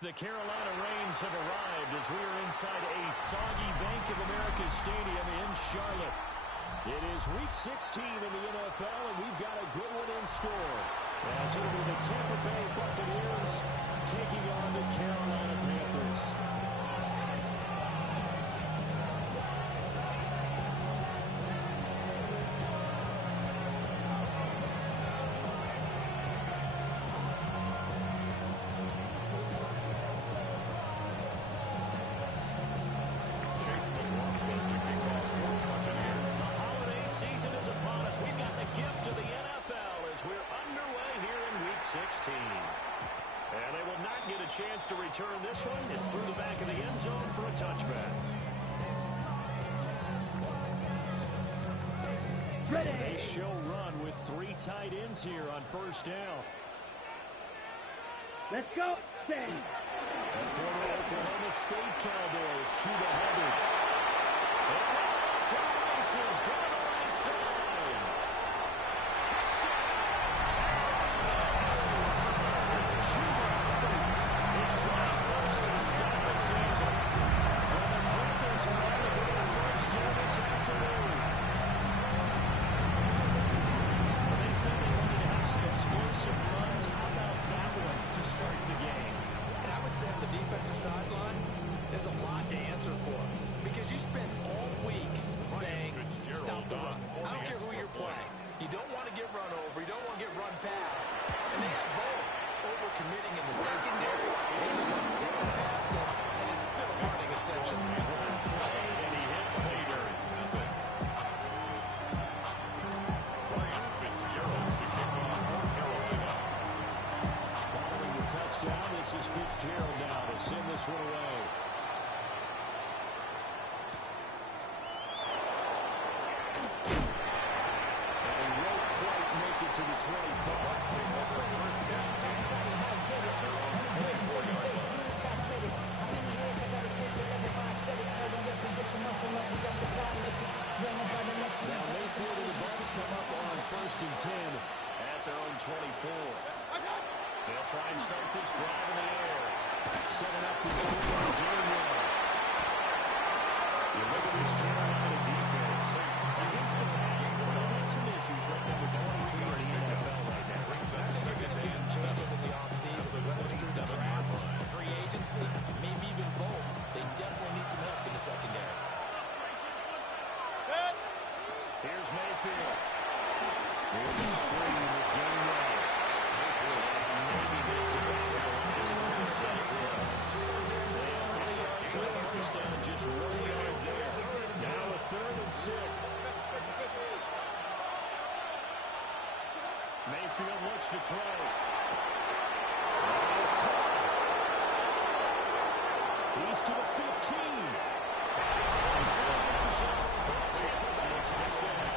The Carolina Rains have arrived as we are inside a soggy Bank of America Stadium in Charlotte. It is Week 16 in the NFL, and we've got a good one in store. As it'll be the Tampa Bay Buccaneers taking on the Carolina Panthers. And they will not get a chance to return this one. It's through the back of the end zone for a touchback. Ready. They show run with 3 tight ends here on first down. Let's go. The former Oklahoma State Cowboys to the 100. And off to the races down the right side. Touchdown. Sideline, there's a lot to answer for because you spend all week saying stop the run. I don't care who you're playing. You don't want to get run over. You don't want to get run past. And they have both over-committing in the secondary. They just went stepping past him and is still running essentially. And he hits Bader. Following the touchdown, this is Fitzgerald now to send this one away. And he won't quite make it to the 25. Now Mayfield and the Bucs come up on 1st and 10 at their own 24. They'll try and start this drive in the air. Setting up the score in the game one. You look at this Carolina defense. Against the pass, they're having some issues right now with 23 in the NFL right now. I think you're going to see some changes in the offseason, whether it's through the draft, free agency, maybe even both. They definitely need some help in the secondary. Here's Mayfield. Here's a screen with game one. Maybe makes it back to the line. That's it. They have 3 yards on first down, just 1 yard there. Now a 3rd and 6. Mayfield looks to throw. He's caught. He's to the 15. He's going to the end zone for a touchdown.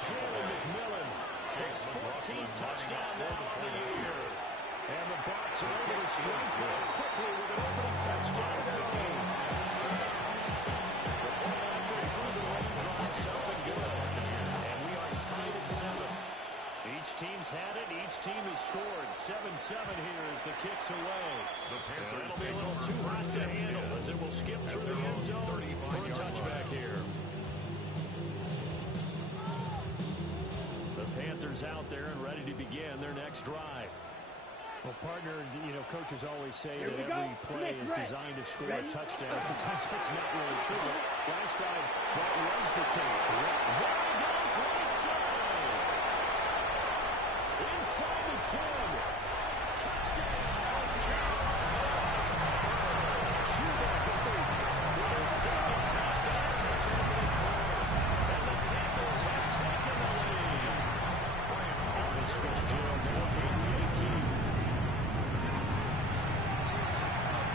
Jalen McMillan. His 14th touchdown now on the year. And the Bucs are able to strike back quickly with an opening touchdown of the game. After through the raindrops, up and good. And we are tied at 7. Each team's had it. Each team has scored. 7-7 here as the kick's away. It'll be a little too hot to handle as it will skip through the end zone for a touchback here. The Panthers out there and ready to begin their next drive. Well, partner, coaches always say that every play is designed to score a touchdown. Sometimes it's not really true, but last time that was the case. There he goes, right side. Inside the 10. Touchdown. Their second touchdown. And the Panthers have taken the lead. This Fitzgerald now for the 18.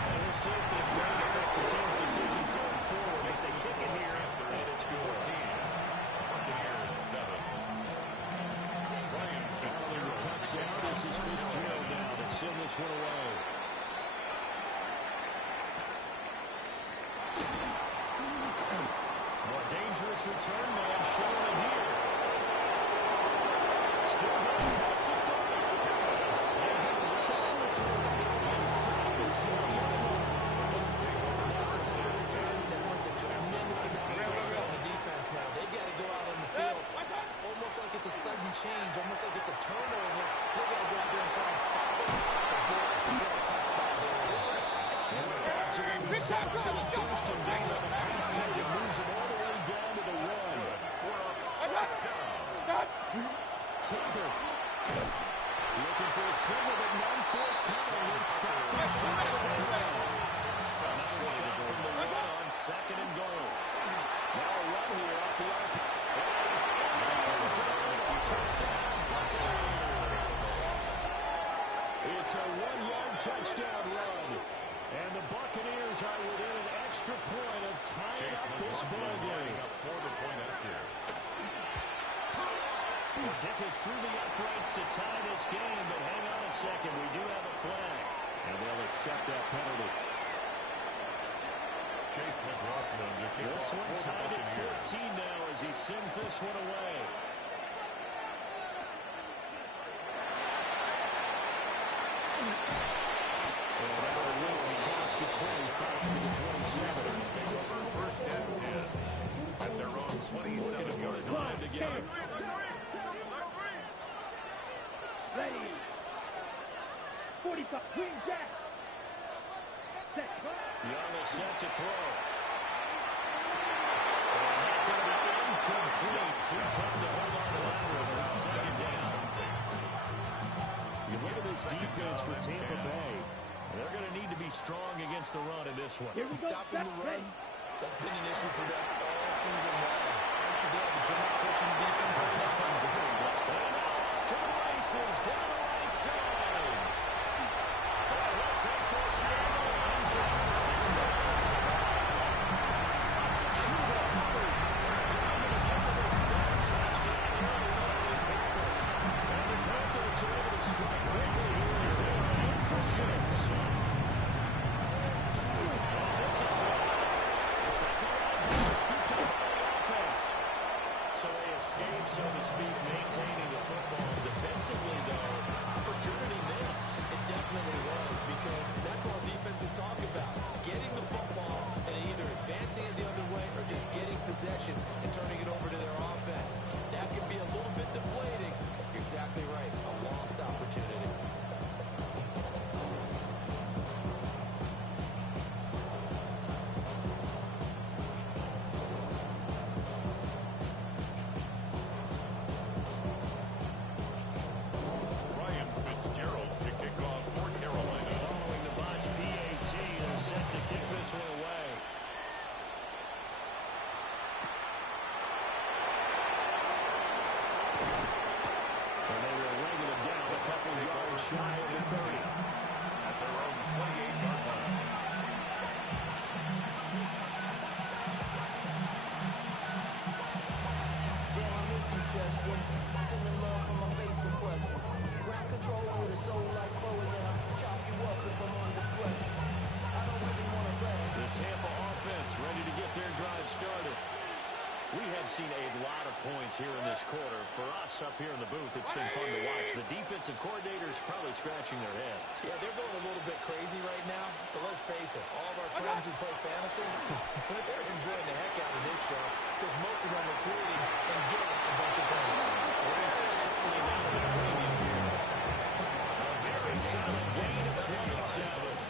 And we'll see if this rain affects the team's decisions going forward. If they kick it here, and it's good. 14. Following the touchdown, this is Fitzgerald now to send this one away. More dangerous return man showing it here. Still going past the 30. And he'll get the return. change, almost like it's a turnover. They're going to go out there and try and stop it. Boy, what a tough spot there. And the backs are going to be set up for the first and goal on the pass play that moves them all the way down to the 1. Tinker looking for a single, but none forthcoming. They stopped the shot of the run. Another shot from the 1 on 2nd and goal. Now a run here off the arc. Touchdown, Buccaneers. It's a 1-yard touchdown run. And the Buccaneers are within an extra point of tying up this ball game. The kick is through the uprights to tie this game, but hang on a second. We do have a flag, and they'll accept that penalty. This one tied at 14 now as he sends this one away. And that will win across the 25 to the 27. First and 10 at their own 27-yard drive together. Ready. 45. Green Jack. Set. Young is set to throw. And that's going to be incomplete. Too tough to hold on to that one. It's 2nd down. You look at this defense for Tampa Bay. They're going to need to be strong against the run in this one. Stopping the run, that's been an issue for them all season long. Aren't you glad that you're not coaching the defense right now? I'm very glad. To the races, down the right side. He'll take this down the line. Touchdown. Cuba Hubbard down to the end of his 3rd touchdown here in the Panthers. And the Panthers are able to strike quickly here as they are in for 6. This is blocked. That's a lot of scooped up by the offense. So they escape, so to speak, maintaining the football. Defensively, though, opportunity missed. It definitely was, because that's all defenses talk about. Getting the football and either advancing it the other way or just getting possession and turning it over to their offense. That can be a little bit deflating. You're exactly right. A lost opportunity. Shy of the 30. At their own 28-yard line. Damn, I miss you, Chester. Sending love from my bass compressor. Ground control with a soul like Bowie, and I'll chop you up if I'm under pressure. I don't really want to brag. The Tampa offense ready to get their drive started. We have seen a lot of points here in this quarter. For us up here in the booth, it's been fun to watch. The defensive coordinators probably scratching their heads. Yeah, they're going a little bit crazy right now, but let's face it, all of our friends who play fantasy, they're enjoying the heck out of this show because most of them are creating and getting a bunch of points. Points certainly not the premium here. A very solid gain of 27.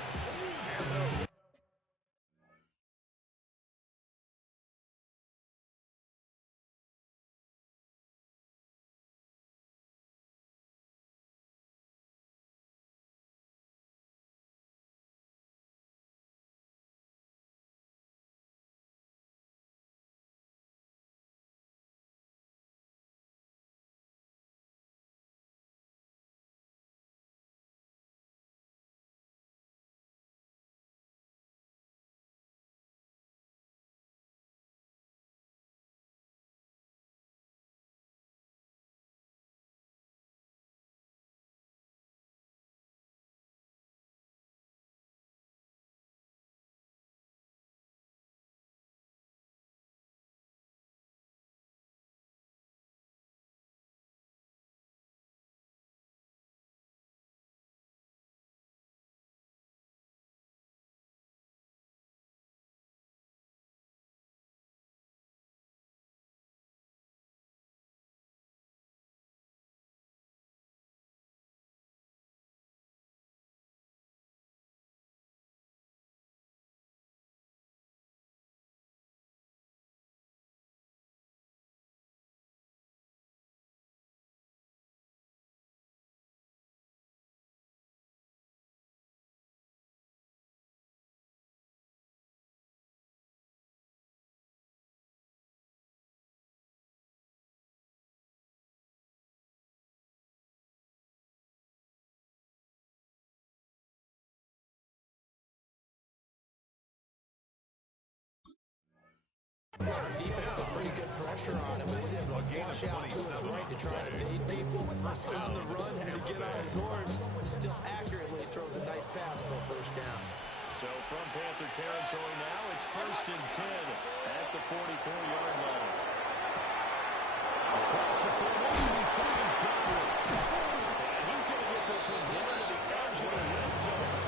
Defense put pretty good pressure on him, but he's able to flush out to his right to try and evade people. On the run, had to get on his horse. Still accurately throws a nice pass for a first down. So from Panther territory now, it's 1st and 10 at the 44-yard line. Across the formation, he finds Godwin. And he's going to get this one down to the edge of the red zone.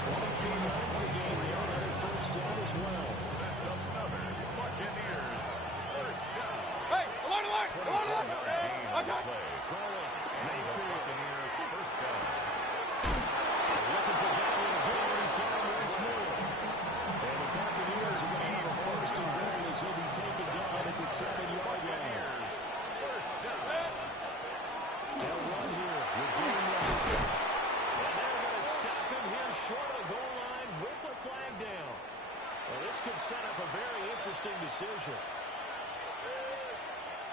23 runs a game there, another first down as well. That's another Buccaneers first down. Hey, alert, alert! Alert, alert! Okay. Throwing. Mayfield. Buccaneers first down. Looking for Godwin again. He's down once more. And the Buccaneers are going to have a first and goal as he'll be taken down at the 7-yard line. First down. They'll run here with Daniel. And they're going to stop him here short of the goal line with a flag down. Well, this could set up a very interesting decision.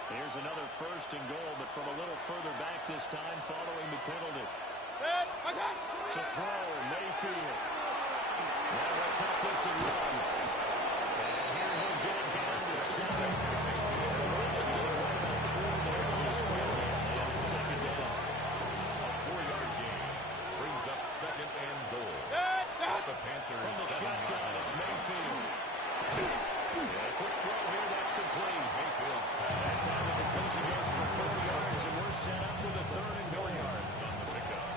Here's another first and goal, but from a little further back this time following the penalty. To throw, Mayfield. Now they'll take this and run. And here he'll get it down to 7. Second down. A 4-yard gain brings up second and goal. The Panthers From the shotgun, it's Mayfield. And a quick throw here, that's complete. Mayfield's pass. That time the completion goes for 4 yards, and we're set up with a 3rd and goal. yards on the pickup.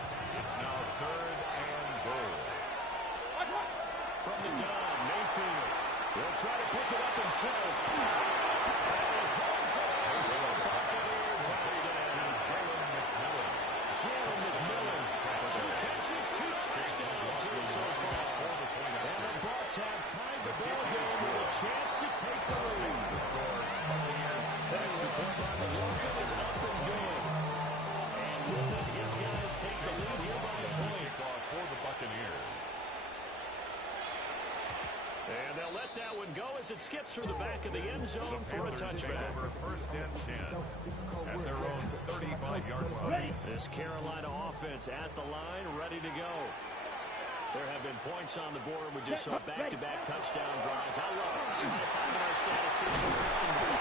It's now 3rd and goal. From the gun, Mayfield. He'll try to pick it up himself. And he pulls it out to a Buccaneer touchdown. Jalen McMillan. 2 catches, 2 touchdowns here so far. And the Bucs have tied the ball game with a chance to take the lead. Extra point by McLaughlin is up and good. And with it, his guys take the lead here by a point. For the Buccaneers. And they'll let that one go as it skips through the back of the end zone for a touchback. Over 1st and 10 at their own 35-yard line. This Carolina offense at the line, ready to go. There have been points on the board. We just saw back-to-back touchdown drives. I love it. I find our statistician first and 5.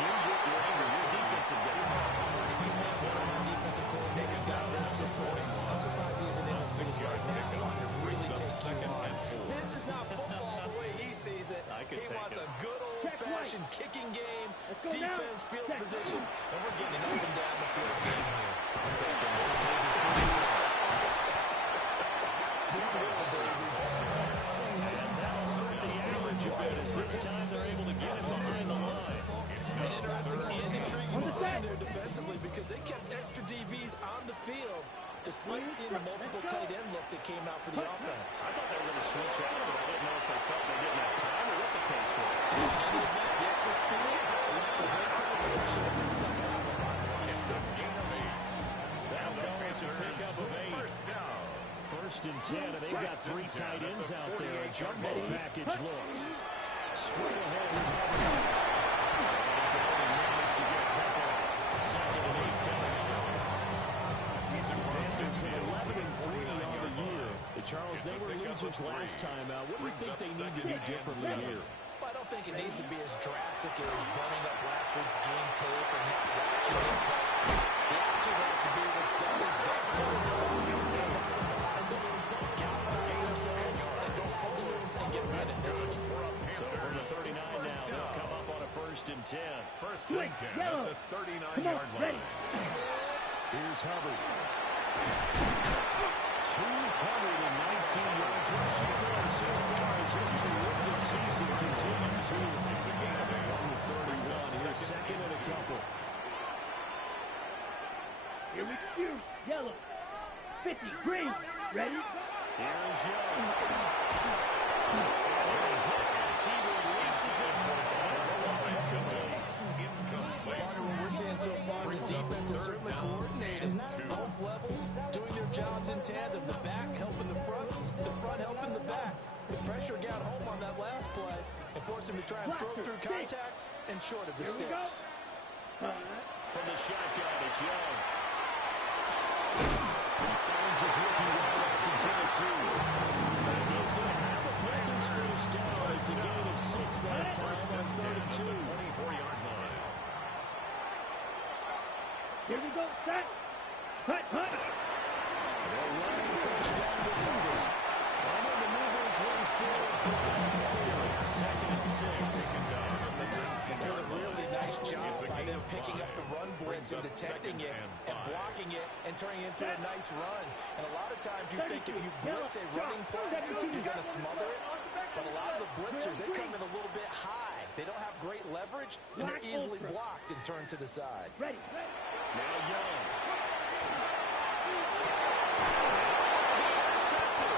You get your anger, your defensive game. If you want one of my defensive coordinators got rest his soul, I'm surprised he isn't in the schools right now to really take you on. This is not football the way he sees it. He wants a good old-fashioned kicking game, defense, field position, and we're getting an up and down the field game here. I'll take him. Here's his This time they're able to get him behind the line. An interesting and intriguing decision there defensively because they kept extra DBs on the field despite seeing the multiple tight end look that came out for the offense. I thought they were going to switch out, but I didn't know if they felt they didn't have time or what the case was. The extra speed, lack of great penetration as they stuck out behind the line. That'll go as a pickup of 8. First and 10, and they've got 3 tight ends out there. A jumbo package look. Straight ahead. And managed to get a couple. 2nd and 8 coming up. Panthers had 11 and 3 on the year. Charles, they were losers last time out. What do you think they need to do differently here? Well, I don't think it needs to be as drastic as burning up last week's game tape or not watching it, but the attitude has to be what's done is done. And get right in this one. So from the 39 now, they'll come up on a 1st and 10. First and 10 at the 39-yard line. Here's Hubbard. 219 yards rushing for him so far as his terrific season continues here. From the 31, here's 2nd and a couple. Here we go. Yellow. 50. Green. Ready? Here's Young. He releases it. What we're seeing so far is the defense is certainly coordinated. Both levels doing their jobs in tandem. The back helping the front helping the back. The pressure got home on that last play and forced him to try and throw through contact and short of the sticks. From the shotgun, it's Young. He finds his rookie wide out from Tennessee. He's going to have a Panthers first down as It's a gain of 6 that time on 3rd and 2. 24-yard line. Here we go. Set. Hut, hut. They're running first down to Hoover. And then the movers run forward for about 4. 2nd and 6. Does a really nice job by them picking up the run blitz and detecting it and blocking it and turning it into a nice run. And a lot of times you think if you blitz a running play, you're going to smother it. But a lot of the blitzers, they come in a little bit high. They don't have great leverage, and they're easily blocked and turned to the side. Ready. Now Young. Intercepted.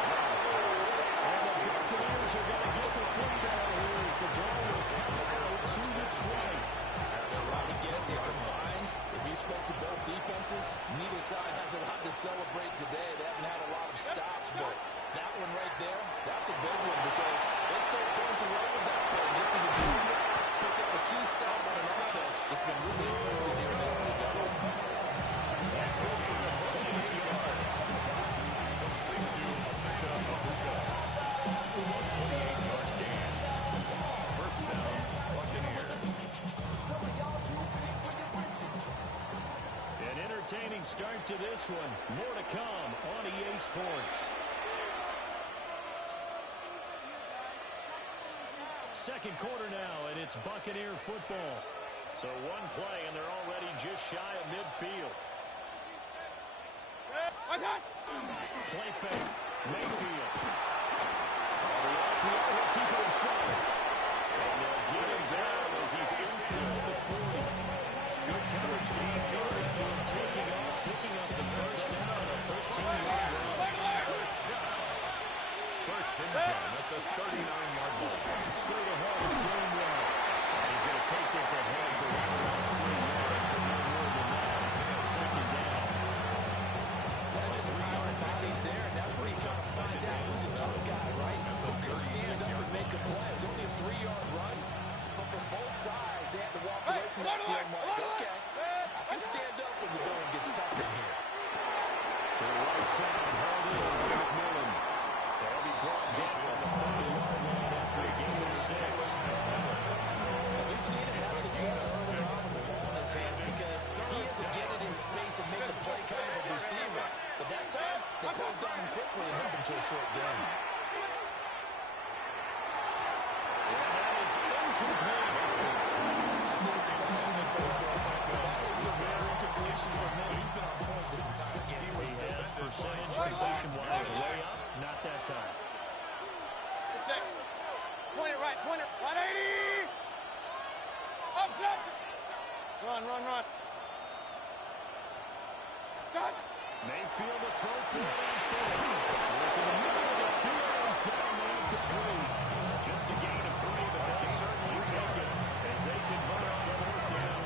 And the Buccaneers are going to get the football here as the ball will come out to the 20. I would guess you combined, if you spoke to both defenses, neither side has a lot to celebrate today. They haven't had a lot of stops, but that one right there, that's a big one because they start points away with that play. Just as a team picked up a key stop on an offense, it's been really impressive here in the early going. That's good for 28 yards. First down, Buccaneers. An entertaining start to this one. More to come on EA Sports. Second quarter now, and it's Buccaneer football. So one play, and they're already just shy of midfield. Play fake. Mayfield. The RPO will keep it himself. And they'll get him down as he's inside the 40. Good coverage downfield. And taking off, picking up the first down on a 13-yard run. First and 10 at the 39-yard line. Straight ahead, it's game one. And he's going to take this ahead for right around 3 yards, but no more than that. Second down. That's just 3 yard bodies there, and that's where you kind of find out who's a tough guy, right? Who can stand up and make a play. It's only a 3-yard run, but from both sides, they had to walk away from that field mark. Okay, I can stand up when the going gets tough in here. To the right side, held in McMillan. They'll be brought down on the 30-yard line after a gain of 6. We've seen him have success early on with the ball in his hands because he has to get it in space and make a play kind of a receiver. But that time, they closed on him quickly and held him to a short game. And that is incomplete. This is surprisingly close there, but that is a rare incompletion from him. He's been on point this entire game. He has percentage completion-wise way up. Not that time. Point it right, 180! Up, up! Run. Got it. Mayfield to throw for it on 4. Working the middle of the field, he's got a man complete. Just a gain of 3, but they'll certainly take it as they convert on 4th down.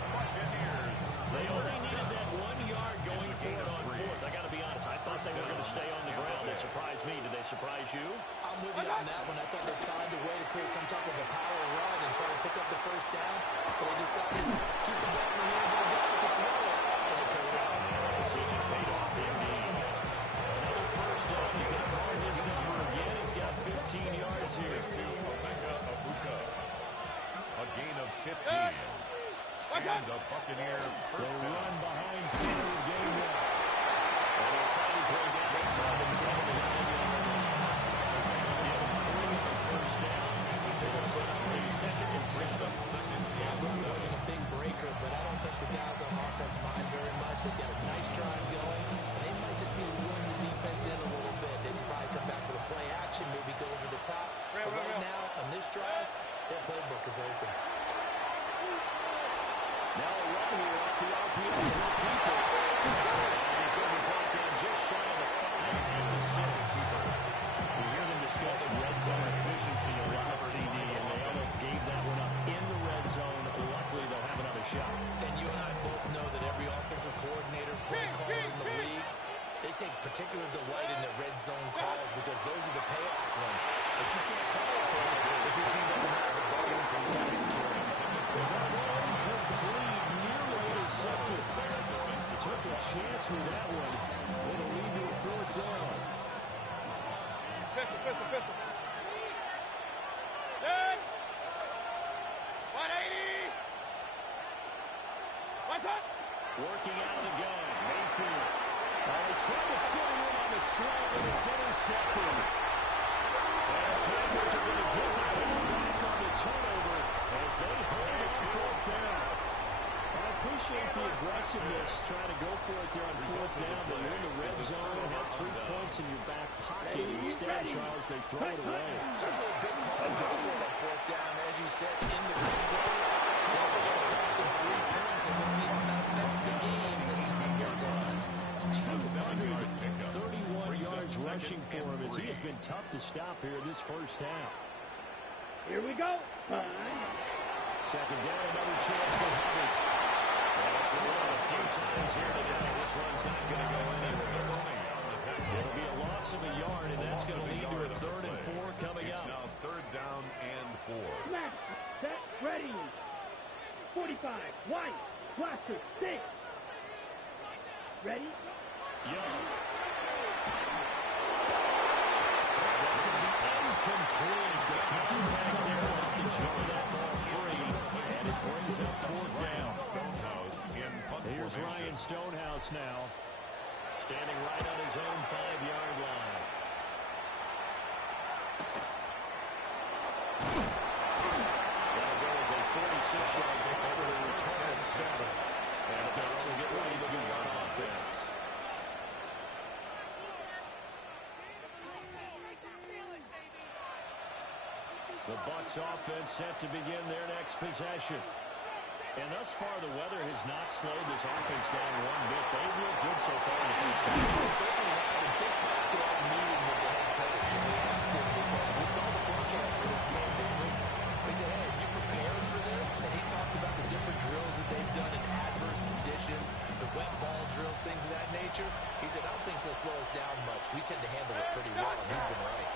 They only needed that 1 yard going for it on 4th. I got to be honest, I thought they were going to stay on the ground. They surprised me. Did they surprise you? I'm with you on that one. I thought they'd find a way to create some type of a power run and try to pick up the first down. But they decided to keep the ball in the hands of the guy who could throw it. And it paid off. Decision paid off indeed. Another first down as they call his number again. He's got 15 yards here. A gain of 15. And the Buccaneer first The down. run behind center of game one. And he'll find his way down inside the 10. Give him 3 on the first down. It'll set up a 2nd and 7. That really wasn't a big breaker, but I don't think the guys on offense mind very much. They've got a nice drive going, and they might just be luring the defense in a little bit. They could probably come back with a play action, maybe go over the top. But right now, on this drive, their playbook is open. Now a run here off the RPO. He'll keep it. And he's going to be brought down just shy of the 5 and the 6. We hear them discuss red zone efficiency a lot, CD, and they almost gave that one up in the red zone. Luckily, they'll have another shot. And you and I both know that every offensive coordinator, play caller in the league, they take particular delight in their red zone calls because those are the payoff ones. But you can't call a play if your team doesn't have the ball kind of secure. Incomplete, nearly intercepted. Took a chance with that one. It'll lead to a 4th down. Pistol. Dead! Working out of the gun, Mayfield. They try to fill in on the slant, and it's intercepted. And the Panthers are going to get the ball back on the turnover as they hold on fourth down. I appreciate the aggressiveness, trying to go for it there on fourth down, but you're in the red zone, have 3 points in your back pocket. Instead, Charles, they throw it away. Certainly a big call to go for it on fourth down, as you said, in the red zone. They're going to cost them 3 points, and we'll see how that affects the game as time goes on. 231 yards rushing for him as he has been tough to stop here this first half. Here we go. Second down, another chance for Hubbard. A few times here today, this one's not going to go anywhere. It'll be a loss of a yard, and that's going to lead to a 3rd and 4 coming up. Now 3rd down and 4. Snap, set, ready. 45, white, blaster, 6. Ready? Young. That's going to be incomplete. The contact there enough to jar that ball free, and it brings up 4th down. Here's Ryan Stonehouse now, standing right on his own 5-yard line. Well, there is a 46-yard takeover to return at 7. And the Bucs will get ready to do on offense. The Bucs offense set to begin their next possession. And thus far, the weather has not slowed this offense down one bit. They've looked good so far in the first half. They certainly have. And think back to our meeting with the head coach, and we asked him because we saw the forecast for this game, David. We said, hey, have you prepared for this? And he talked about the different drills that they've done in adverse conditions, the wet ball drills, things of that nature. He said, I don't think it's going to slow us down much. We tend to handle it pretty well, and he's been right.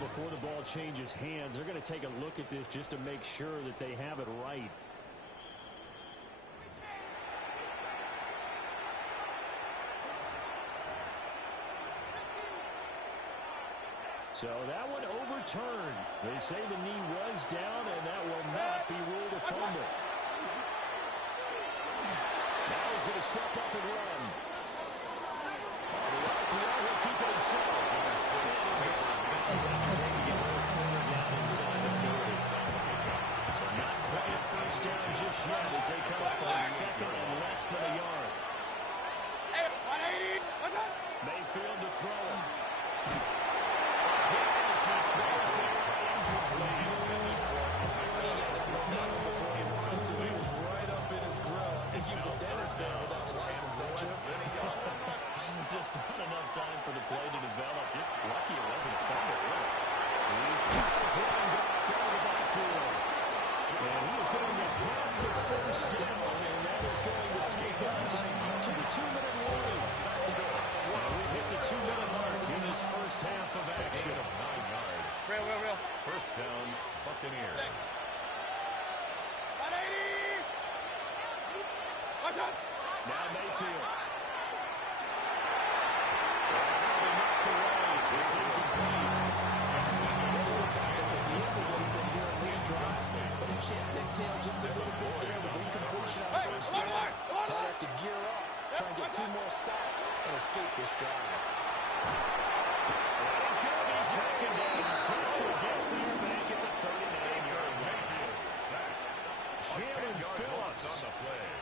Before the ball changes hands, they're going to take a look at this just to make sure that they have it right. So that one overturned. They say the knee was down, and that will not be ruled a fumble. Now he's going to step up and run. On the RPO, he'll keep it himself. So not quite a first down just yet as they come up on 2nd and less than a yard. Mayfield to throw him. He throws there incomplete. He was right up in his grill. I think he was a dentist there without a license, don't you? Just not enough time for the play to develop. Lucky it wasn't a fumble, really. He's running back out of the backfield. And he is going to grab the first down, and that is going to take us to the 2-minute warning. We've hit the 2-minute mark in this first half of action. 9 yards. Real. First down, Buccaneers. Now Mayfield. Knocked away. It's incomplete. Chance to exhale just a little bit there with incompletion on first down. They'll have to gear up, try and get 2 more stops, and escape this drive. He's going to be taken down. Pressure gets there back at the 39-yard line. Shannon Phillips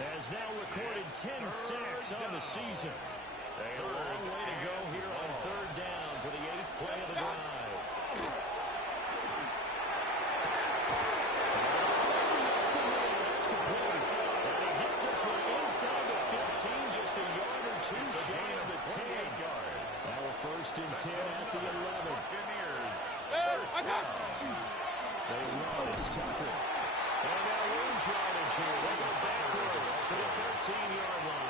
has now recorded 10 sacks on the season. A long way to go here on 3rd down for the 8th play of the drive. Inside the 15, just a yard or 2 shy of the 10. Now a 1st and 10 at the 11. They run, it's Tucker. And now lose yardage here. They go backwards to the 13-yard line.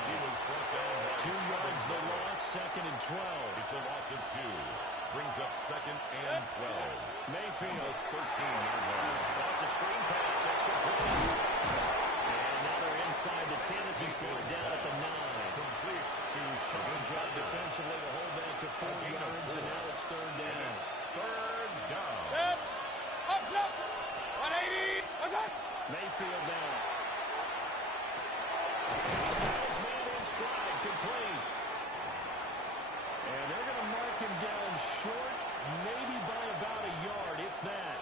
2 yards the loss, 2nd and 12. It's a loss of 2. Brings up 2nd and 12. Mayfield, 13-yard line. That's a screen pass. That's complete. And now they're inside the 10 as he's brought down at the 9. Complete to Good job defensively to hold that to 4 yards, and now it's third down. third down. Set. Up, up. 180. What's that? Mayfield now. He's got his man in stride, complete. And they're going to mark him down short, maybe by about a yard, if that.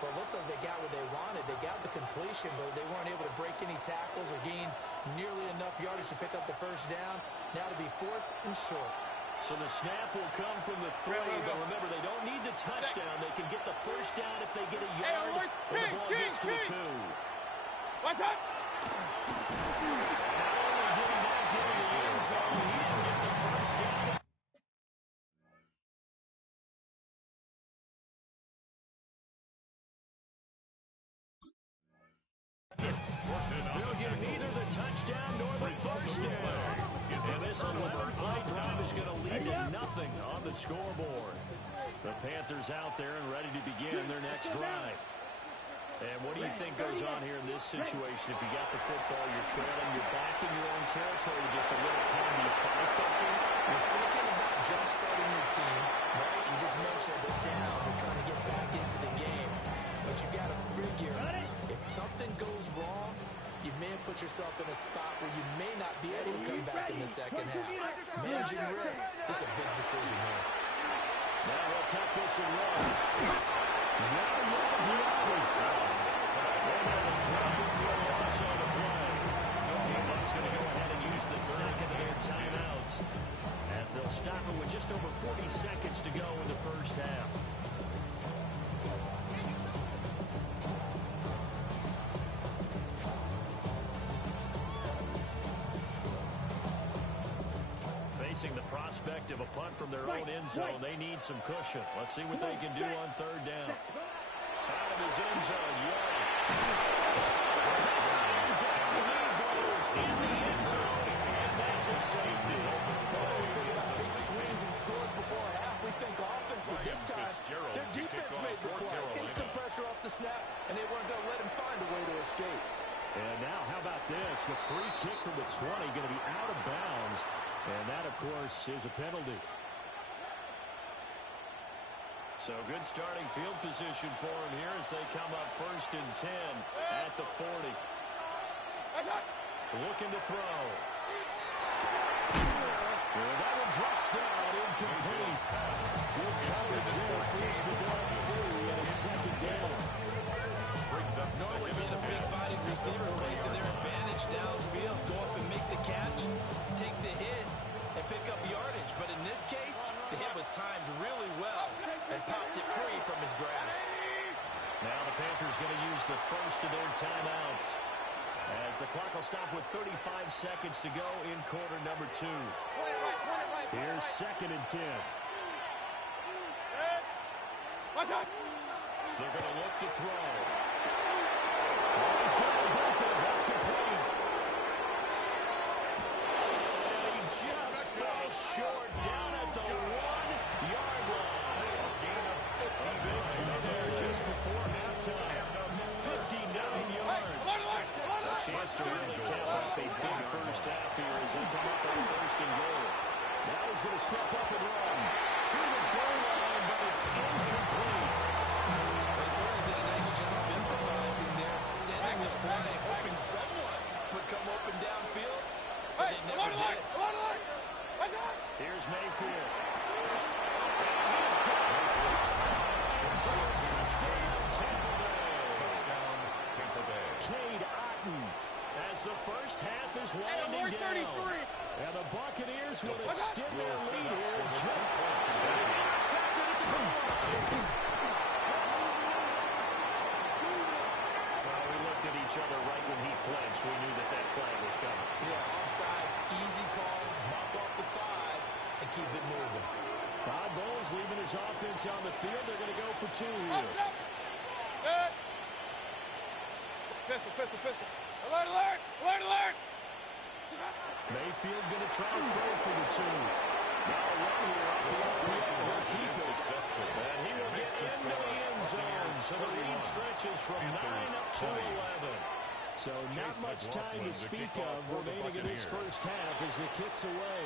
Well, it looks like they got what they wanted. They got the completion, but they weren't able to break any tackles or gain nearly enough yardage to pick up the first down. Now to be 4th and short. So the snap will come from the 3, but remember, they don't need the touchdown. They can get the first down if they get a yard, and the ball gets to a 2. What's that? Not only did he not get in the end zone, he didn't get the first down. They'll get neither the touchdown nor the first down. And this 11-play drive is going to lead to nothing on the scoreboard. The Panthers out there and ready to begin their next drive. And what do you think goes on here in this situation? If you got the football, you're trailing, you're back in your own territory with just a little time. Do you try something? You're thinking about jump starting your team, right? You just mentioned they're down. They're trying to get back into the game. But you got to figure, if something goes wrong, you may have put yourself in a spot where you may not be able to come back in the second half. Managing risk is a big decision here. Now they'll tuck this and run. Now runs the average. They're going to drop it for a loss on the play. That's going to go ahead and use the second of their timeouts, as they'll stop it with just over 40 seconds to go in the first half. Facing the prospect of a punt from their own end zone, they need some cushion. Let's see what they can do on third down. Out of his end zone, Young. Down he goes in the end zone, and that's a safety. Well, we think about big swings and scores before half. We think offense, but this time their defense made the play. Instant pressure off the snap, and they weren't going to let him find a way to escape. And now, how about this? The free kick from the 20 going to be out of bounds. And that, of course, is a penalty. So good starting field position for him here as they come up 1st and 10 at the 40. Looking to throw. And that one drops down, incomplete. Good coverage there, frees the ball free, and it's 2nd down. Normally being a big-bodied receiver plays to their advantage downfield. Go up and make the catch, take the hit, and pick up yardage. But in this case, the hit was timed really well and popped it free from his grasp. Now the Panthers going to use the first of their timeouts, as the clock will stop with 35 seconds to go in quarter number 2. Here's 2nd and 10. They're going to look to throw. He's got a bucket. That's complete. And he just fell short down at the 1-yard line. A big play there just before halftime. 59 yards. A chance to really cap off a big first half here as they come up on 1st and goal. Now he's going to step up and run to the goal line, but it's incomplete. They certainly did a nice job improvising there, extending the play, hoping someone would come open downfield, but they never did. Here's Mayfield. He's got it. Touchdown, Tampa Bay. Cade Otton, as the first half is winding down. And the Buccaneers will extend their lead here. Just is intercepted at the goal line. Well, we looked at each other right when he flinched. We knew that that flag was coming. Yeah, offsides, easy call, mark off the 5, and keep it moving. Todd Bowles leaving his offense on the field. They're going to go for 2 here. Pistol. Alert, alert! Alert, alert! Mayfield going to try and throw for the 2. Now a run here off the RPO. He'll keep it. And he will get into the end zone. So the lead stretches from 9 up to 11. So not much time to speak of remaining in this first half as the kick's away.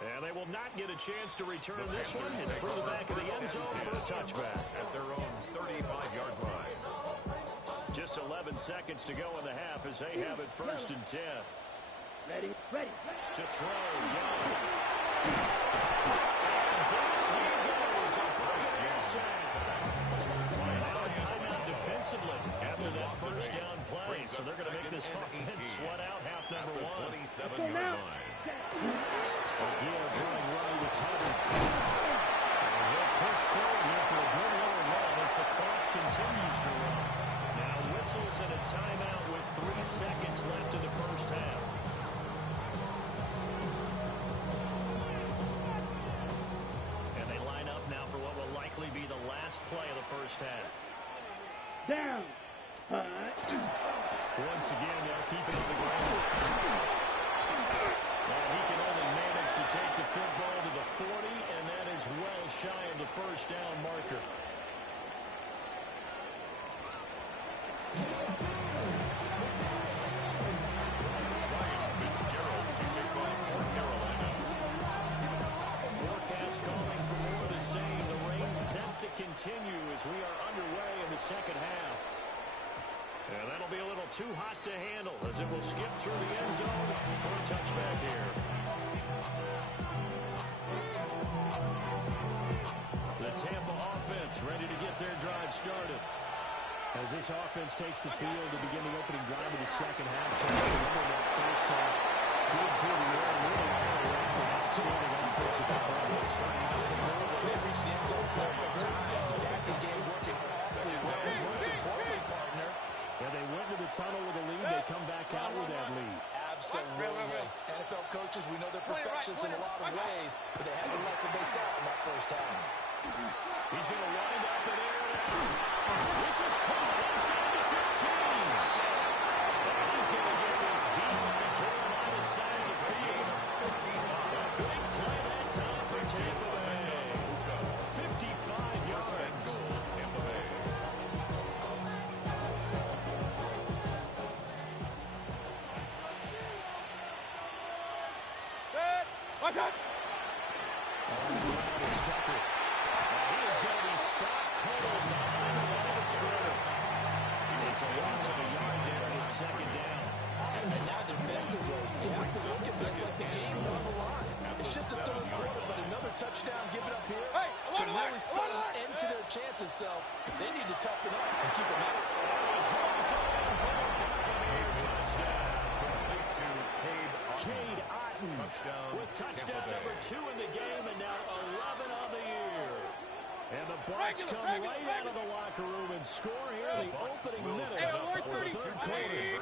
And they will not get a chance to return this one. It's through the back of the end zone for a touchback. At their own 35-yard line. Just 11 seconds to go in the half as they have it first and 10. Ready. To throw, Young. And down he goes. A bucket sack. Now a timeout defensively after that first down play. So they're going to make this offense sweat out half number one. 27-yard line. Again, going right, it's Hubbard. And he'll push forward here for a good little run as the clock continues to run. Now whistles and a timeout with 3 seconds left in the first half. And they line up now for what will likely be the last play of the first half. Down. Once again, they'll keep it on the ground. And he can only manage to take the football to the 40, and that is well shy of the first down marker. Forecast calling for more of the same. The rain set to continue as we are underway in the second half. And that'll be a little too hot to handle as it will skip through the end zone for a touchback here. The Tampa offense ready to get their drive started. As this offense takes the field to begin the opening drive of the second half. Remember that first half. Good through the air, really all around an outstanding offensive performance. Absolutely. They reached the end zone several times. The passing game working awfully well. Most importantly, partner, Yeah, they went to the tunnel with a lead. They come back out with that lead. absolutely. NFL coaches, we know they're perfectionists in a lot of ways, but they had to like what they saw in that first half. He's going to wind up and air it out. This is caught inside the 15. And he's going to get this deep on the Carolina side of the field. Big play that time for Tampa Bay. 55 yards. Tampa Bay. What's that? On the ground is Tucker. He is going to be stopped cold behind the line of scrimmage. It's a loss of a yard there, and it's second down. And now defensively, you have to look at this like the game's on the line. It's just a third quarter, but another touchdown given up here Hey, could really spell an end to their chances, so they need to toughen up and keep them out. Cade Otten with touchdown number 2 in the game, and now 11 on the year. And the Bucs come right out of the locker room and score here in the opening minute of the third quarter.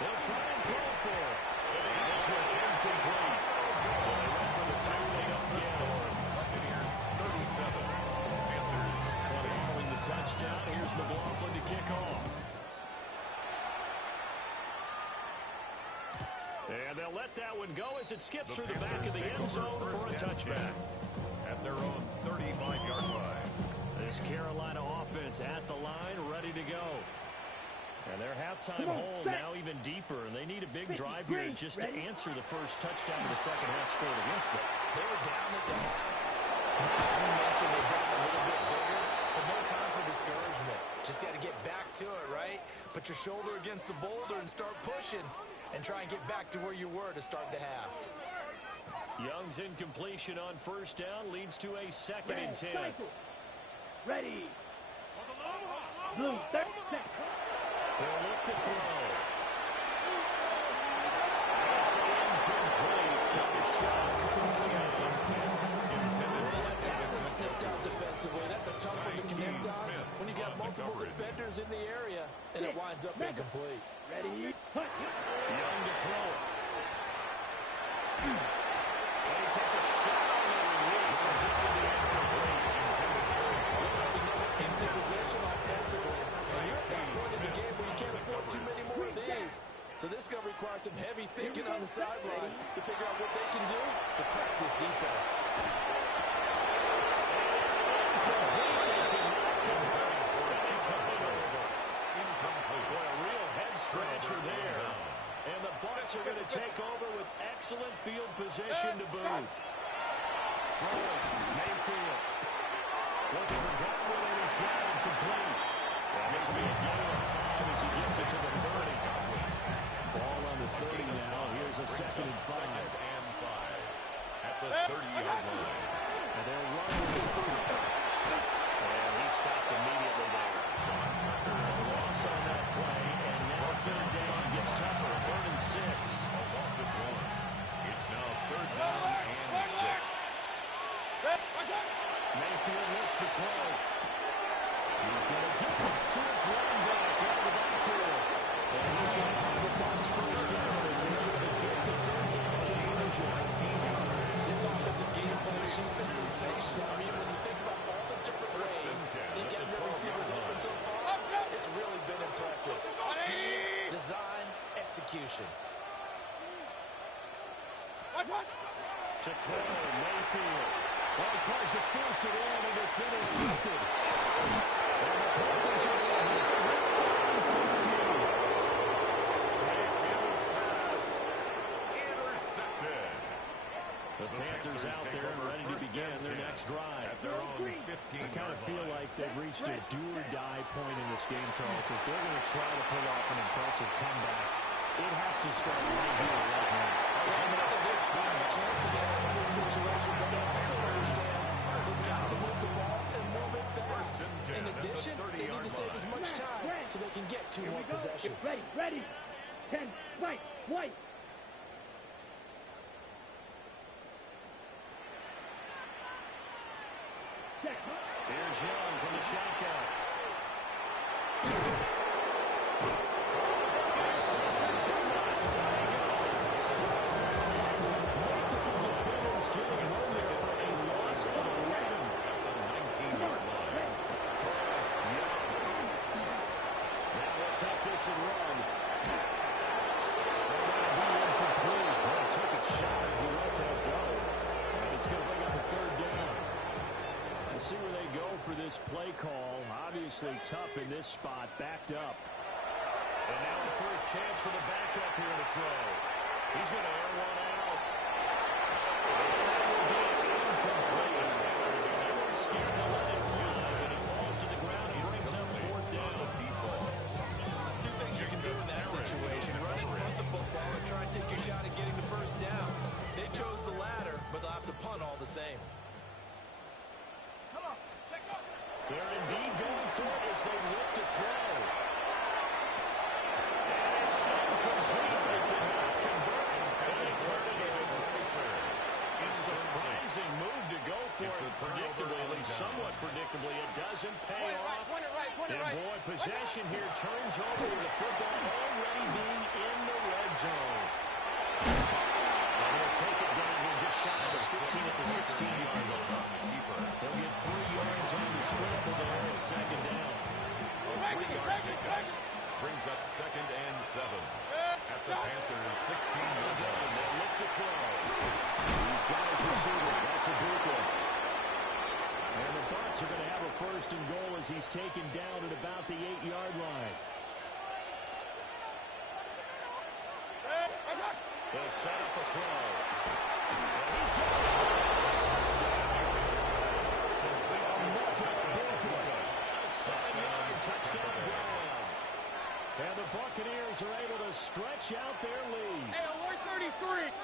They'll try and throw for it. And this one incomplete. So they went for the 2, they don't get it. Buccaneers 37. Panthers 20. Following the touchdown, here's McLaughlin to kick off. And they'll let that one go as it skips through the back of the end zone for a touchback. At their own 35-yard line. This Carolina offense at the line, ready to go. And their halftime hole now even deeper, and they need a big drive here just to answer the first touchdown of the second half scored against them. They were down at the half. As you mentioned, they're down a little bit bigger, but no time for discouragement. Just got to get back to it, right? Put your shoulder against the boulder and start pushing, and try and get back to where you were to start the half. Young's incompletion on first down leads to a second and 10. Ready. Blue, 30 seconds. They'll look to throw. It's incomplete. Took a shot. That one snipped out defensively. That's a tough one to connect on when you got multiple defenders in the area, and it winds up incomplete. Ready. Punch. Young to throw it. And he takes a shot on the release. As this will be incomplete. Looks like another empty possession offensively. And you're at that point in the game where you can't afford too many more of these. So this is going to require some heavy thinking on the sideline to figure out what they can do to crack this defense. It's incomplete. They cannot convert. And they turn it over. to take over with excellent field position to boot. Throwing, Mayfield. Looking for Godwin, and he's got it complete. And this will be a gain of 5 as he gets it to the 30. Ball on the 30 now. Here's a second and 5. At the 30-yard line. And they'll run with Tucker. And he stopped immediately there. A loss on that play, and now third down gets tougher. 3rd and 6. A loss of 1. It's now 3rd down and 6. Mayfield looks to throw. He's going to get it to his running back out of the backfield. And he's going to have the Bucs first down as they're able to get the third down conversion. This offensive game plan has just been sensational. I mean, when you think about all the different ways they get their receivers open so far, it's really been impressive. Scheme, design, execution. To throw, Mayfield. Well, he tries to force it in, and it's intercepted. And the Panthers are in here. The Panthers out there and ready to begin their next drive. I kind of feel like they've reached a do-or-die point in this game, Charles. If they're going to try to pull off an impressive comeback, it has to start right here, right now. Chance to get out of this situation, but they also understand they've got to move the ball and move it fast. In addition, they need to save as much time so they can get 2 more possessions. Ready. 10, right, white. Here's Young from the shotgun. Multiple defenders getting home there for a loss of 11 At the 19-yard line. Young. Now let's up this and run. That'll be incomplete. Well, he took a shot as he let that go. And it's going to bring up a 3rd down. We'll see where they go for this play call. Obviously tough in this spot, backed up. And now the first chance for the backup here to throw. He's going to air one out. And that will be incomplete. They weren't scared to let it fly, but it falls to the ground and brings up 4th down. 2 things you can do in that situation. Run in front of the football or try and take your shot at getting the first down. They chose the latter, but they'll have to punt all the same. They're indeed going for it as they look to throw. And it's incomplete. They cannot convert. And they turn it over. A surprising move to go for it. Predictably, at least somewhat predictably, it doesn't pay off. And boy, possession here turns over with the football already being in the red zone. And they'll take it down here just shy of the 15 at the 16-yard line. They'll get 3 yards on the scramble there at 2nd down. A 3-yard pickup brings up 2nd and 7. At the Panthers' 16-yard line. They'll look to throw. He's got his receiver. That's a Buka. And the Bucs are going to have a 1st and goal as he's taken down at about the 8-yard line. They'll set up a throw. And he's got it. Touchdown. A 7-yard touchdown ground. And the Buccaneers are able to stretch out their lead. Hey, alert 33.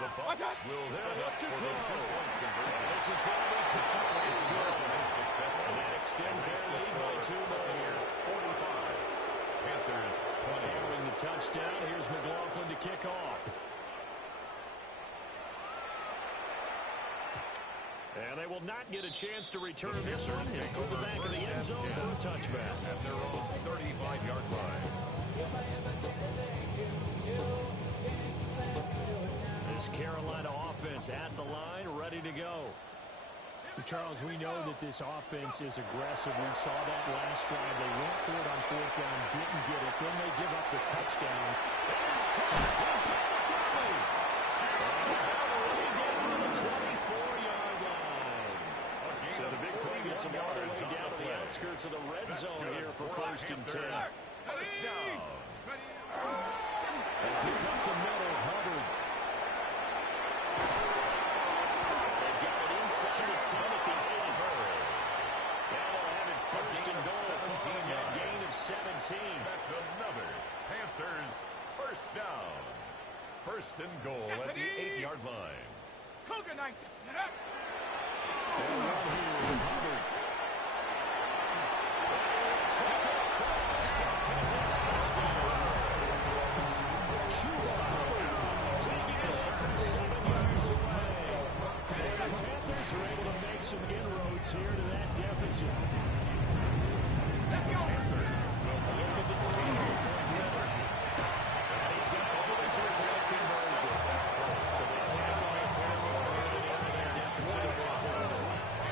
The Bucs will set up for the 2-point conversion. This is going to be complete. It's good. Successful. And that extends their lead by 2 more. 45. Panthers 20. Following the touchdown, here's McLaughlin to kick off. And they will not get a chance to return this one. It's through the back of the end zone for a touchback. At their own 35-yard line. This Carolina offense at the line, ready to go. Charles, we know that this offense is aggressive. We saw that last drive. They went for it on 4th down, didn't get it. Then they give up the touchdown. And it's caught inside the 30. And down on the 24-yard line. So the big play gets them all the way down to the outskirts of the red zone here for 1st and 10. First down. and goal at the 8-yard line. Cougar 19. Panthers are able to make some inroads here to that deficit. Let's go. He's got a 2-point conversion. So they tackle it their deficit of 4.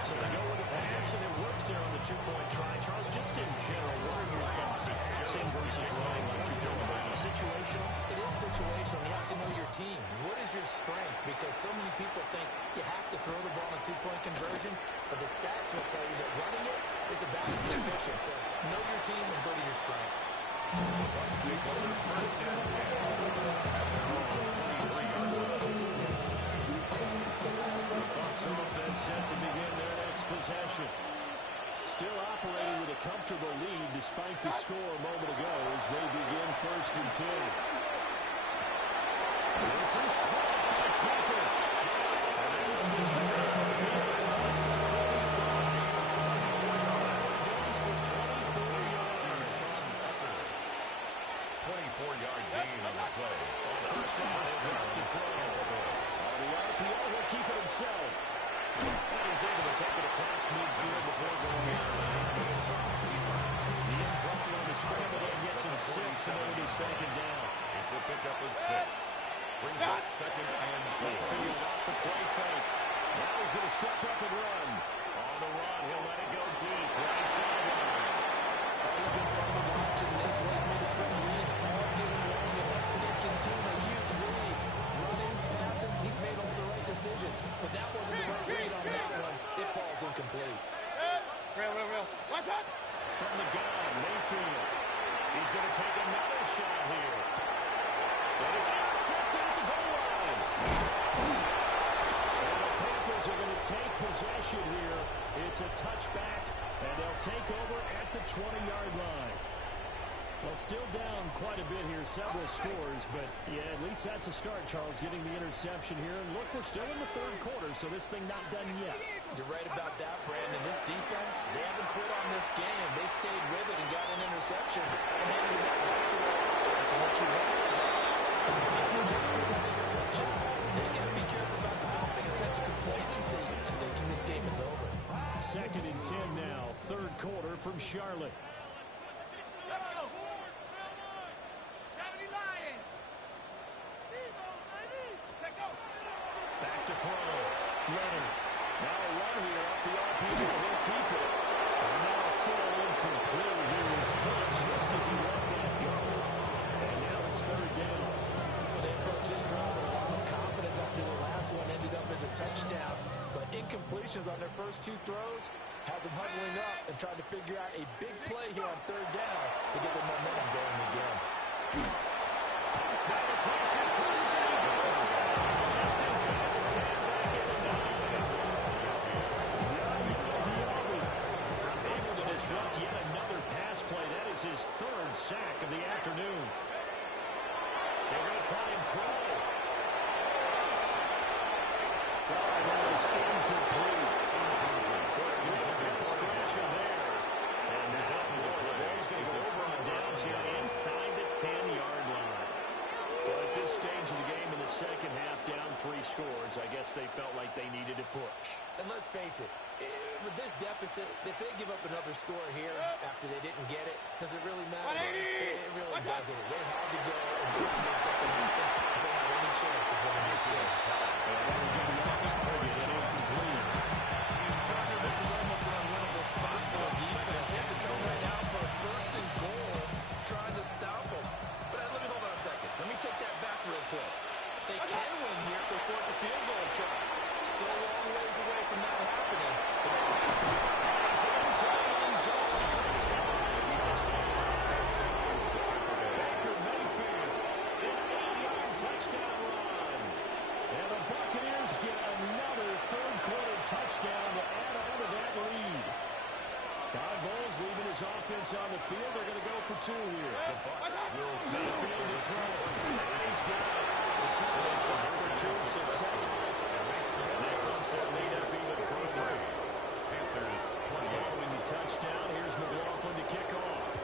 So they go with the pass, and it works there on the 2-point try. Charles, just in general, what are your thoughts? Passing versus running on 2-point conversion. Situational? It is situational. You have to know your team. What is your strength? Because so many people think you have to throw the ball on a 2-point conversion, but the stats will tell you that running it is a balance of efficient. So know your team and go to your strength. Bucs offense set to begin their next possession. Still operating with a comfortable lead despite the score a moment ago as they begin 1st and 10. This is caught by Tucker. Goes for 24 yards. 24-yard gain on the play. First down, he'll drop the throw. On the RPO, he'll keep it himself. And he's able to take it across midfield before going out of bounds. The improper on the scramble there gets him 6, and it'll be 2nd down. It's a pickup of 6. Brings up 2nd and 4. Mayfield off the play fake. Now he's going to step up and run. On the run, he'll let it go deep. Right sideline. He's been fun to watch, and this was made a friend reads all game long to help stick his team a huge lead. Running, passing, he's made all the right decisions. But that wasn't the right read on that one. It falls incomplete. Real. Watch out. From the gun, Mayfield. He's going to take another shot here. And it's intercepted at the goal line. And the Panthers are going to take possession here. It's a touchback, and they'll take over at the 20-yard line. Well, still down quite a bit here, several scores, but yeah, at least that's a start, Charles, getting the interception here. And look, we're still in the 3rd quarter, so this thing not done yet. You're right about that, Brandon. This defense, they haven't quit on this game. They stayed with it and got an interception and handed it back to them. That's what you want. As a team that just threw that interception, they got to be careful about developing a sense of complacency and thinking this game is over. 2nd and 10 now, 3rd quarter from Charlotte. Let's go. 70 Lions. Take go. Back to throw. Leonard. Now a run here off the RPO. He'll keep it. And now a full incomplete. He was hurt just as he let that go. And now it's 3rd down. Well, they approached this drive with a lot of confidence after the last one ended up as a touchdown. But incompletions on their first 2 throws has them huddling up and trying to figure out a big play here on 3rd down to get their momentum going again. Now the pressure comes and he goes down just inside the 10, back at the 9. Able to disrupt yet another pass play. That is his 3rd sack of the afternoon. They're going to try and throw. That is incomplete. Scratcher there. And there's nothing to play. The ball's going to go over on downs here inside the 10-yard line. Well, at this stage of the game in the second half, down 3 scores, I guess they felt like they needed to push. And let's face it, with this deficit, if they give up another score here after they didn't get it, does it really matter? It really doesn't. They had to go and try to make something happen if they had any chance of winning this game. This is almost an unwinnable spot for a defense. They have to come right out for a 1st and goal, trying to stop them. But let me hold on a second. Let me take that back real quick. They can win here if they force a field goal try. Still a long ways away from that happening. But they have to be Baker Mayfield, an 8-yard touchdown run. And the Buccaneers get another 3rd quarter touchdown to add on to that lead. Todd Bowles leaving his Panthers offense on the field. They're going to go for two here. The Bucs will See the field to throw. He's got it. So they try for two successful. That bumps their lead up even further. Panthers 28. Following the touchdown, here's McLaughlin to kick off.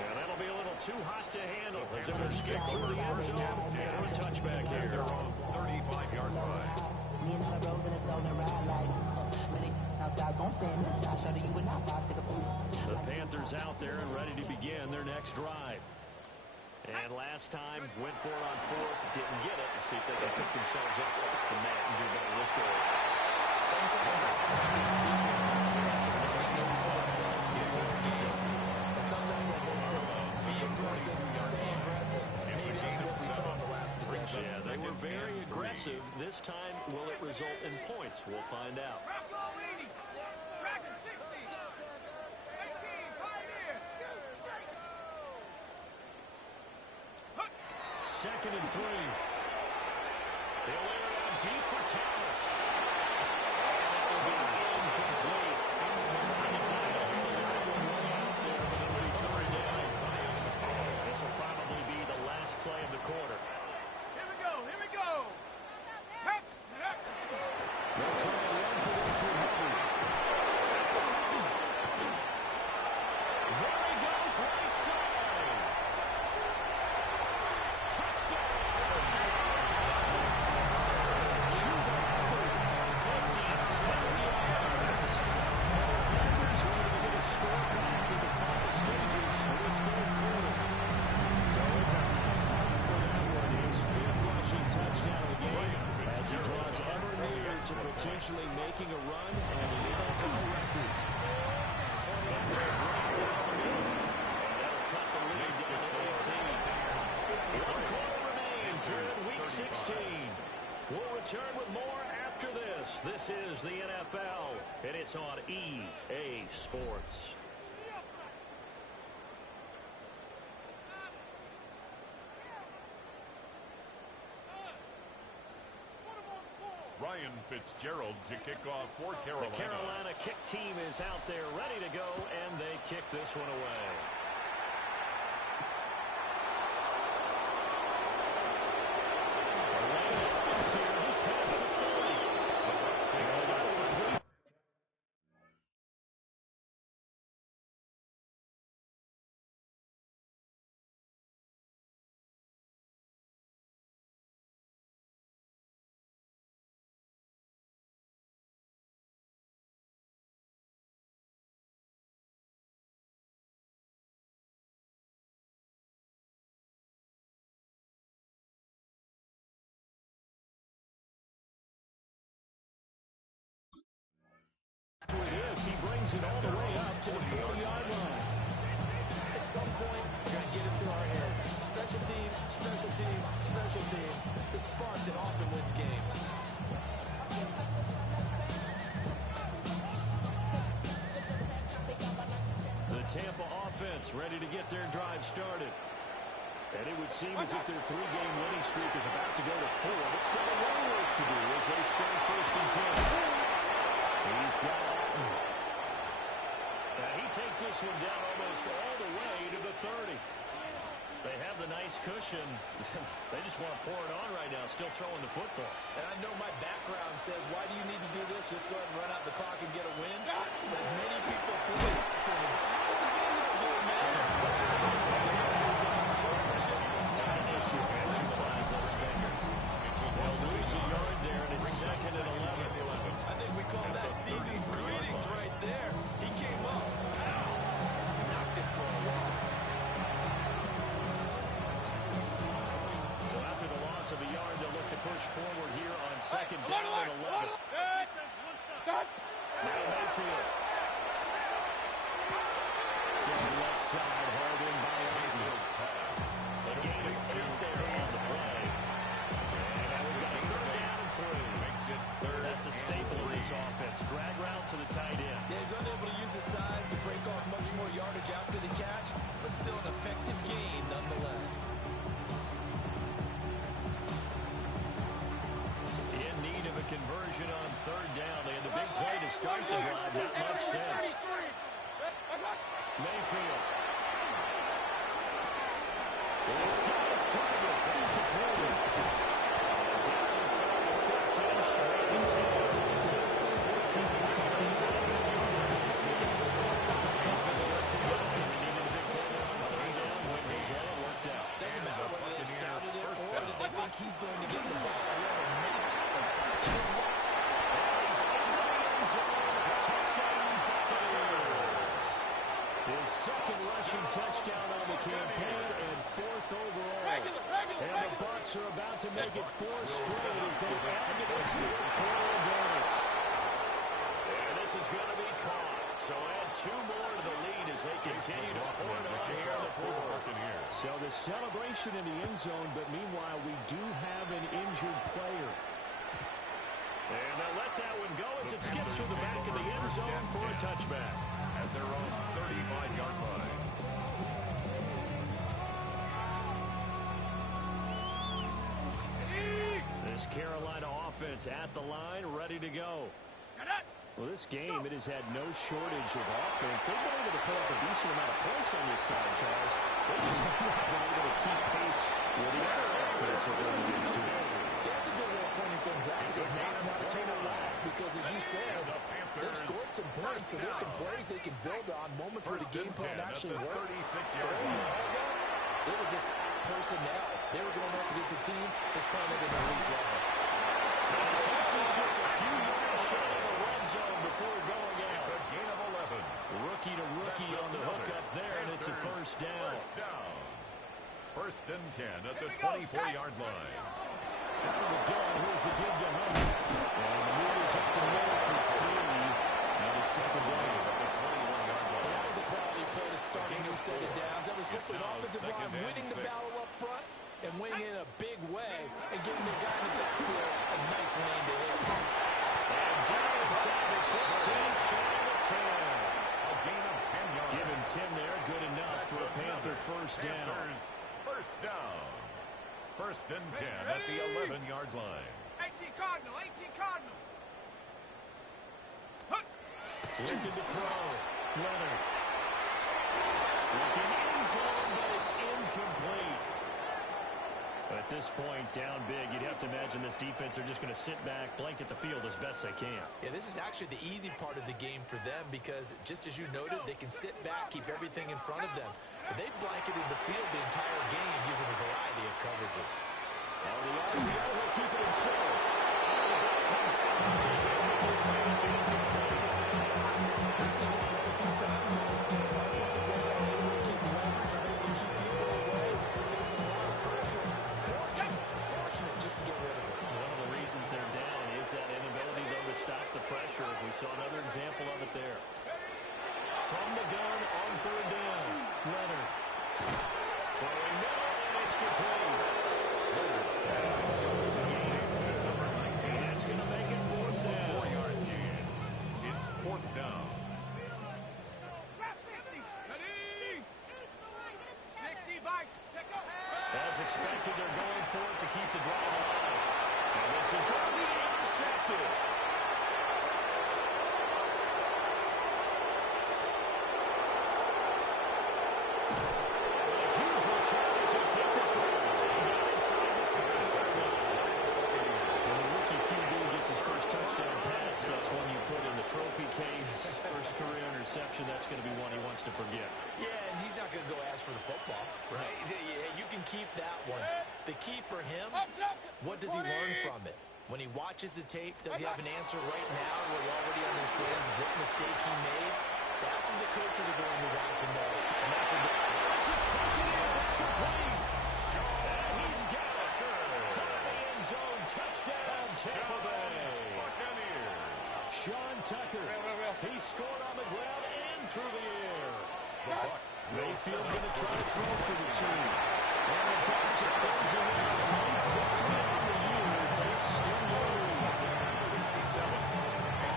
And that'll be a little too hot to handle as it will skip through the end zone for a touchback here. Their own 35-yard line. Me and all the rose in the stone and ride like many outside, so I'm staying this side. Show you would not buy to the food. The Panthers out there and ready to begin their next drive. And last time, went for it on fourth, didn't get it. Let's see if they can pick themselves up off the mat and do better this go. Sometimes I have this feature that just makes themselves before a game. And sometimes that makes sense. Be aggressive, stay aggressive. Maybe that's what we saw in the last possession. Yeah, they were very aggressive. This time, will it result in points? We'll find out. Tracking 60. 18, pioneer. Second and 3. They'll air it out deep for Thomas. And that will be incomplete. Trying to dial the line one way out there, but it'll be third down. This will probably be the last play of the quarter. Here we go. Here we go. Hep, hep. Let's try a run for this one, Hubbard. There he goes, right side. Touchdown. 57 yards. Panthers ready to get a score back in the final stages of this third quarter. So it's a high five for that one. His fifth rushing touchdown of the game as he draws ever near to potentially making a run and an NFL record. After a break down the middle, and that'll cut the lead down to 18. One quarter remains here in Week 16. We'll return with more after this. This is the NFL, and it's on EA Sports. Ryan Fitzgerald to kick off for Carolina. The Carolina kick team is out there ready to go, and they kick this one away. Lane Hopkins here, just past the 30. He brings it all the way up to the 40-yard line. At some point, we're going to get it through our heads. Special teams, special teams, special teams. The spark that often wins games. The Tampa offense ready to get their drive started. And it would seem as if their three-game winning streak is about to go to 4. But still a lot of work to do as they start first and 10. He's got it. He takes this one down almost all the way to the 30. They have the nice cushion. They just want to pour it on right now, still throwing the football. And I know my background says, why do you need to do this? Just go ahead and run out the clock and get a win. But as many people point out to me, it's a video game, man. It's not an issue. Exercise those fingers. They'll lose a yard there, and it's second and 11. I think we call that season's greetings right there. He came up, pow, knocked it for a loss. So after the loss of a yard, they'll look to push forward here on second down and 11. Stop. Now Mayfield. From the left side, hauled in by Aiden. A gain of 8 there on the play. And we've got a third down and 3. Makes it third. That's a staple of this offense. Drag route to the tight end. Yeah, he's unable to use his size to break off much more yardage after the catch, but still an effective gain nonetheless. In need of a conversion on third down. They had the big play to start sense. Mayfield. He's got his target. He's completed. Down inside the 14, short and 10. 14 yards on top. He's been the left and going. He needed a big play there on third down. When he's well, it worked out. Doesn't matter whether they scouted it or that they think he's going to get the ball. He has a knack for finding his way. He's in the end zone. Touchdown, Buccaneers. His second rushing touchdown on the campaign and fourth overall. And the Bucs are about to make it 4 straight as they add to this fourth-quarter advantage. And this is going to be caught. So add 2 more to the lead as they continue to pour it on here in the fourth. So the celebration in the end zone, but meanwhile we do have an injured player. And they'll let that one go as it skips through the back of the end zone for a touchback. At their own 35-yard line. This Carolina offense at the line, ready to go. Well, this game, it has had no shortage of offense. They've been able to put up a decent amount of points on this side, Charles. They just haven't been able to keep pace with the other offense that we're used to. That's a good way of pointing things out because now it's not a total loss because, as you said, they've scored some points, so there's some plays they can build on, moments where the game plan actually worked. They were just personnel. They were going up against a team that's playing at an elite level. Texas just a few yards shy of the red zone before going out. It's a gain of 11. Rookie to rookie on the hook up there, and it's a first down. First and 10 at the 24-yard line. Out of the gun, here's the give to Hunt. And the move is up the middle for 3. And it's second down at the 21-yard line. That was a quality play to start a new set of downs. That was simply an offensive line winning the battle up front and winning in a big way and giving their guy in the backfield a nice lane to hit. And down inside the 15, shy of the 10. A gain of 10 yards. Give him 10 there, good enough for a Panther first down. First down. First and 10 at the 11-yard line. 18 Cardinal, 18 Cardinal. Looking to throw. Leonard. Looking in zone, but it's incomplete. At this point, down big, you'd have to imagine this defense are just going to sit back, blanket the field as best they can. Yeah, this is actually the easy part of the game for them because, just as you noted, they can sit back, keep everything in front of them. But they've blanketed the field the entire game using a variety of coverages. Oh, the RPO will keep it himself. Comes out. It's incomplete. I've seen this quite a few times in this game. Offensive line are able to keep leverage, are able to keep people away, facing a lot of pressure. Fortunate just to get rid of it. One of the reasons they're down is that inability, though, to stop the pressure. We saw another example of it there. From the gun on third down. Leonard. Throwing middle, and it's complete. It's a gain of 4. That's going to make it fourth down. 4-yard gain. It's fourth down. 60, Vice. Check up. As expected, they're going for it to keep the drive alive. And this is going to be intercepted. A huge return as they take this one. Down inside the 30-yard line. When the rookie QB gets his first touchdown pass, that's one you put in the trophy case. First career interception, that's going to be one he wants to forget. Yeah, and he's not going to go ask for the football, right? You can keep that one. The key for him, what does he learn from it? When he watches the tape, does he have an answer right now where he already understands what mistake he made? That's what the coaches are going to want to know. And that's what This is taken in. It's complete. And he's got it. Top of the end zone. Touchdown, Tampa Bay. Sean Tucker. He scored on the ground and through the air. The Bucs Mayfield going to try to throw for the team. And the Bucs are closing in on the ninth victory of the year as they extend their lead. 67.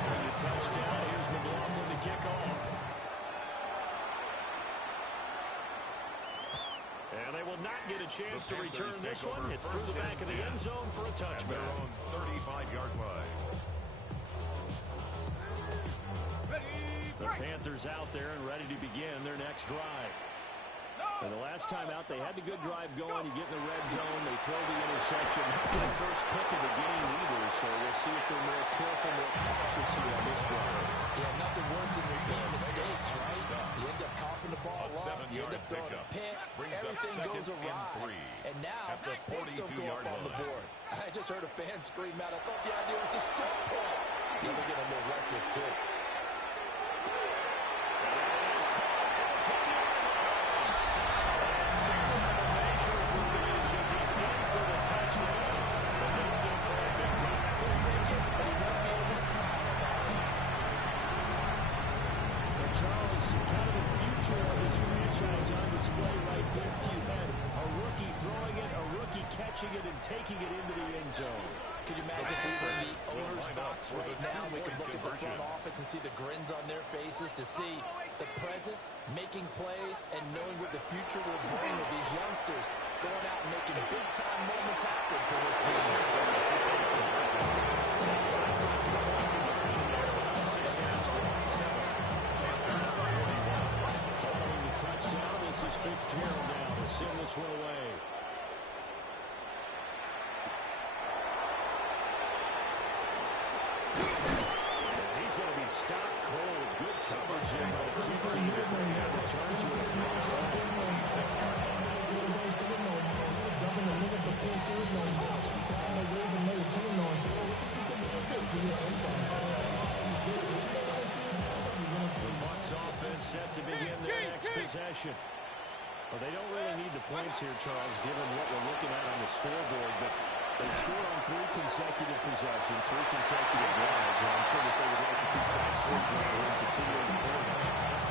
And the touchdown. Here's McLaughlin to kick off. And they will not get a chance to return this one. It's through the back of the end zone for a touchback. Their own 35-yard line. The Panthers out there and ready to begin their next drive. And the last time out, they had the good drive going. You get in the red zone, they throw the interception. Not the first pick of the game either, so we'll see if they're more careful, more cautious here on this drive. Yeah, nothing worse than repeating mistakes, right? You end up coughing the ball up, you end up throwing a pick, everything goes awry. And now, points don't go up on the board. I just heard a fan scream out, I thought the idea was to score points. They're getting a little restless, too. Catching it and taking it into the end zone. Can you imagine if we were in the owner's box right now? We could look at the front office and see the grins on their faces, to see the present making plays and knowing what the future will bring with these youngsters going out and making big-time moments happen for this team. Following the touchdown, this is Fitzgerald now to send this one away. Stop cold. Good coverage there by the key team. Return to it. The Bucs offense set to begin their next possession. Well, they don't really need the points here, Charles, given what we're looking at on the scoreboard, but they've scored on 3 consecutive possessions, 3 consecutive drives, and I'm sure that they would like to keep that streak going and continuing to play.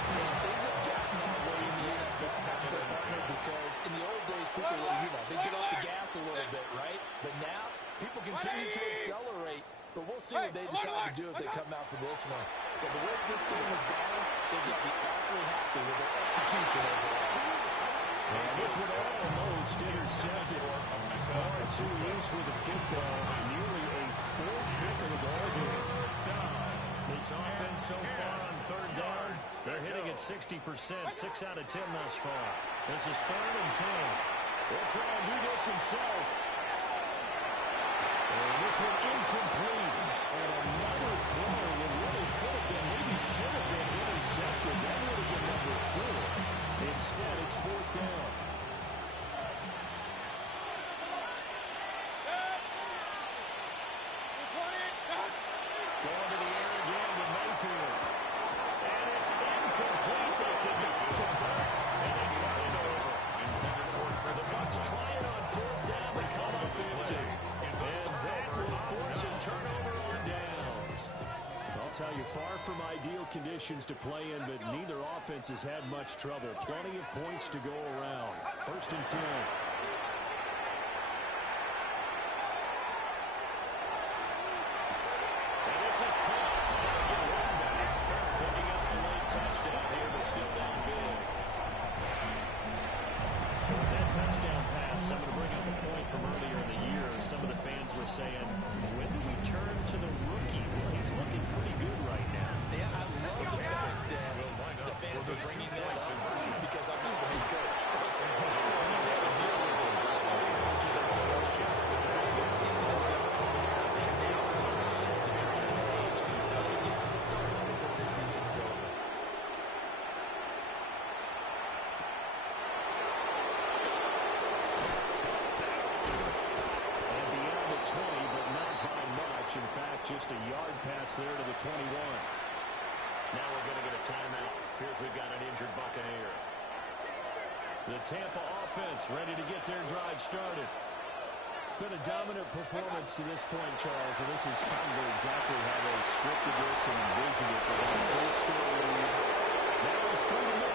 And things have gotten that way in the NFL because in the old days, people were, they get off the gas a little bit, right? But now, people continue to accelerate. But we'll see what they decide to do as they come out for this one. But the way this game has gone, they've got to be awfully happy with their execution overall. And this one almost intercepted. Far too loose with the football. Nearly a 4th pick of the ball game. This offense so far on 3rd down, they're hitting at 60%, 6 out of 10 thus far. This is 3rd and 10. They'll try and do this himself. And this one incomplete. And another throw that really could have been, maybe should have been intercepted. That would have been number 4. Instead, it's 4th down. Going to the air again to Mayfield. And it's incomplete. They could not convert. And they try it over. The Bucs try it on 4th down. They come up empty. And that will force a turnover on downs. I'll tell you, far from ideal conditions to play in, but neither offense has had much trouble. Plenty of points to go around. 1st and 10. And this is caught. Picking up the late touchdown here, but still down big. So with that touchdown pass, I'm going to bring up a point from earlier in the year. Some of the fans were saying, when do we turn to the rookie? Well, he's looking pretty good right now. Yeah, I love the fact that the fans are bringing that up because I'm not the head coach. So he's got to deal with it. It's such a question. The regular season is gone. I think now is the time to turn the page and get some starts before the season is over. And beyond the 20, but not by much. In fact, just a yard pass there to the 21. Now we're going to get a timeout. Here's we've got an injured Buccaneer. The Tampa offense ready to get their drive started. It's been a dominant performance to this point, Charles, and this is kind of exactly how they scripted this and envisioned it. They had a full score lead. That was 3-0.